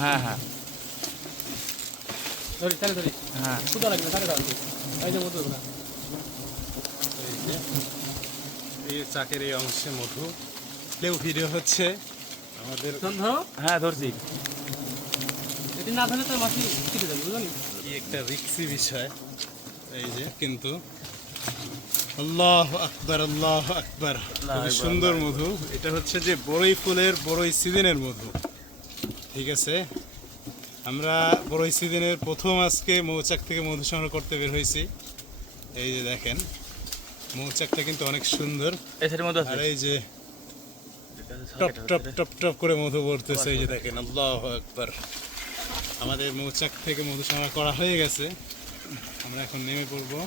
হ্যাঁ হ্যাঁ ধরি তাহলে ধরি হ্যাঁ সুদা লাগবে তাহলে দাও এই যে মধু না এই চাকের এই অংশে মধু প্লেউ ভিডিও হচ্ছে আমাদের। ধরো হ্যাঁ ধরছি। এটি না ধরলে তো মাছি কেটে যাবে বুঝলি কি একটা রিক্সি বিষয় এই যে, কিন্তু আল্লাহ আকবার আল্লাহ আকবার, খুবই সুন্দর মধু। এটা হচ্ছে যে বড়ই ফুলের বড়ই সিজনের মধু, ঠিক আছে। আমরা বড়ই সিজনের প্রথম আজকে মৌচাক থেকে মধু সংগ্রহ করতে বের হয়েছি। এই যে দেখেন মৌচাকটা কিন্তু অনেক সুন্দর, এই সাইডের মধ্যে আর আছে। এই যে টপ টপ টপ টপ করে মধু পড়তেছে, এই যে দেখেন আল্লাহ আকবার। আমাদের মৌচাক থেকে মধু সংগ্রহ করা হয়ে গেছে, আমরা এখন নেমে পড়বো।